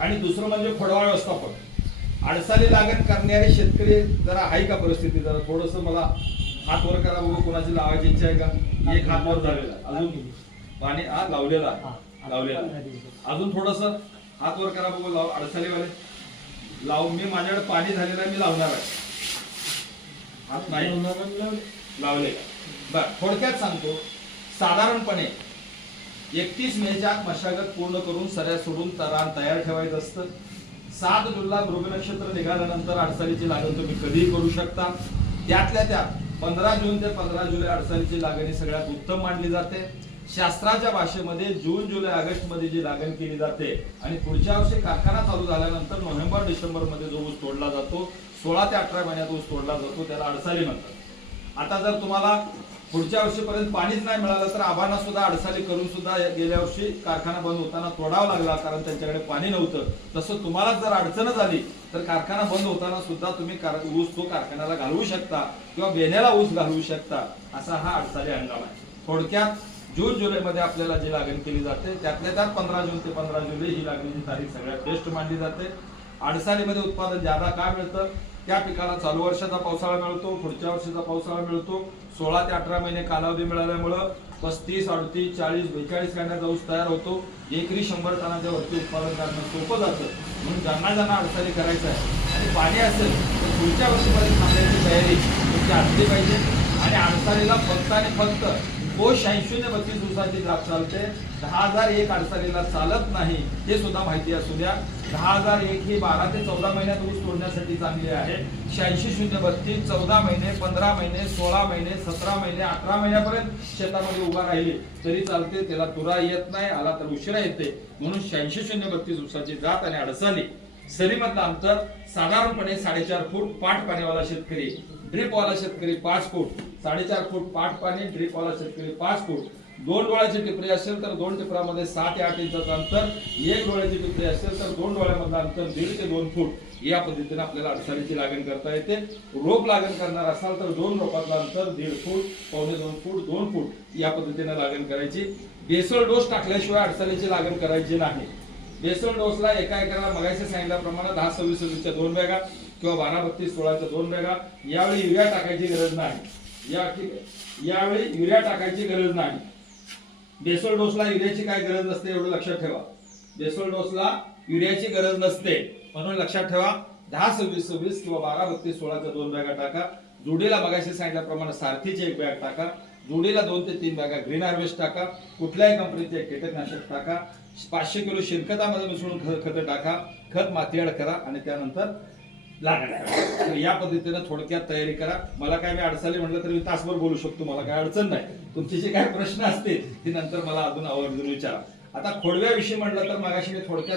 आणि दुसरं म्हणजे खोडवा व्यवस्थापन. अडसाली लागण करणारे शेतकरी जरा आहे का परिस्थिती? जरा थोडस मला हात वर करा बघू कोणाची लावायची इच्छा आहे का? एक हात वर झालेला. अजून पाणी हा लावलेला लावलेला. अजून थोडस हात वर करा बघू लाव अडसालीवाले. लावून मी माझ्याकडे पाणी झालेलं आहे मी लावणार आहे. हात नाही. लावले. बर थोडक्यात सांगतो. साधारणपणे एकतीस मेच्या मशागत पूर्ण करून सऱ्या सोडून तरान तयार ठेवायचं असतं. सात जुल्ला मृग नक्षत्र निघाल्यानंतर अडसालीची लागण तुम्ही कधीही करू शकता. त्यातल्या त्यात पंधरा जून ते पंधरा जुलै अडसालीची लागण ही सगळ्यात उत्तम मानली जाते. शास्त्राच्या भाषेमध्ये जून जुलै ऑगस्टमध्ये जी लागण केली जाते आणि पुढच्या वर्षी कारखाना चालू झाल्यानंतर नोव्हेंबर डिसेंबरमध्ये जो ऊस तोडला जातो सोळा ते अठरा महिन्यात ऊस तोडला जातो त्याला अडसाली म्हणतात. आता जर तुम्हाला पुढच्या वर्षीपर्यंत पाणीच नाही मिळालं तर आव्हाना सुद्धा अडसाली करून सुद्धा गेल्या वर्षी कारखाना बंद होताना तोडावा लागला कारण त्यांच्याकडे पाणी नव्हतं. तसं तुम्हाला जर अडचणच आली तर कारखाना बंद होताना सुद्धा तुम्ही कार- ऊस तो कारखान्याला घालवू शकता किंवा बेण्याला ऊस घालवू शकता असा हा अडसाली हंगाम आहे. थोडक्यात जून जुलैमध्ये आपल्याला जी लागण केली जाते त्यातल्या त्यात पंधरा जून ते पंधरा जुलै ही लागणीची तारीख सगळ्यात बेस्ट मानली जाते. अडसालीमध्ये उत्पादन ज्यादा का मिळतं? त्या पिकाला चालू वर्षाचा पावसाळा मिळतो पुढच्या वर्षाचा पावसाळा मिळतो. सोळा ते अठरा महिने कालावधी मिळाल्यामुळं पस्तीस अडतीस चाळीस बेचाळीस कांड्याचा ऊस तयार होतो. एकरी शंभर टनाच्या वरती उत्पादन करणं सोपं जातं. म्हणून ज्यांना ज्यांना अडचणी करायचं आहे आणि पाणी असेल तर पुढच्या वर्षीपर्यंत थांबण्याची तयारी तुमची असली पाहिजे. आणि अडचणीला फक्त आणि फक्त ओ शहाऐंशी बत्तीस दिवसाची जात चालते. दहा हजार एक अडसालीला चालत नाही हे सुद्धा माहिती असू द्या. दहा हजार एक ही बारा ते चौदा महिन्यात ऊस तोडण्यासाठी चांगली आहे. शहाऐंशी शून्य बत्तीस चौदा महिने पंधरा महिने सोळा महिने सतरा महिने अठरा महिन्यापर्यंत शेतामध्ये उभा राहिली तरी चालते. त्याला तुरा येत नाही आला तर उशिरा येते. म्हणून शहाऐंशी शून्य बत्तीस ऊसाची जात आणि अडसाली सरीमधलं अंतर साधारणपणे साडेचार फूट पाठ पाण्यावाला शेतकरी ड्रीपवाला शेतकरी पाच फूट साडेचार फूट पाठ पाणी ड्रीपवाला शेतकरी पाच फूट. दोन डोळ्याची टिपरी असेल तर दोन टिपरामध्ये सात ते आठ इंचाचं अंतर एक डोळ्याची टिपरी असेल तर दोन डोळ्यामधलं अंतर दीड ते दोन फूट. या पद्धतीने आपल्याला अडचणीची लागण करता येते. रोप लागण करणार असाल तर दोन रोपातलं अंतर दीड फूट पावणे दोन फूट दोन फूट या पद्धतीने लागण करायची. बेसळ डोस टाकल्याशिवाय अडचणीची लागण करायची नाही. बेसळ डोसला एका एकराला मगाशी सांगितल्याप्रमाणे दहा सव्वीस सव्वीसच्या दोन बॅगा किंवा बारा बत्तीस सोळाच्या दोन बॅगा यावेळी युरिया टाकायची गरज नाही. या ठीक आहे. यावेळी युरिया टाकायची गरज नाही. बेसोल डोसला युरियाची काय गरज नसते एवढं लक्षात ठेवा. बेसोल डोसला युरियाची गरज नसते. म्हणून लक्षात ठेवा दहा सव्वीस सव्वीस किंवा बारा बत्तीस सोळाच्या दोन बॅगा टाका. जुडीला मगाशी सांगितल्याप्रमाणे सारथीची एक बॅग टाका. जुडीला दोन ते तीन बॅगा ग्रीन हार्वेस्ट टाका. कुठल्याही कंपनीचे कीटकनाशक टाका. पाचशे किलो शेणखतामध्ये मिसळून खत खतं टाका. खत मातीआड करा आणि त्यानंतर लागणार तर या पद्धतीनं थोडक्यात तयारी करा. मला काय मी अडचणी म्हटलं तर मी तासभर बोलू शकतो मला काय अडचण नाही. तुमचे जे काय प्रश्न असतील ते नंतर मला अजून आवर्जून विचारा. आता खोडव्याविषयी म्हटलं तर मागाशी मी थोडक्यात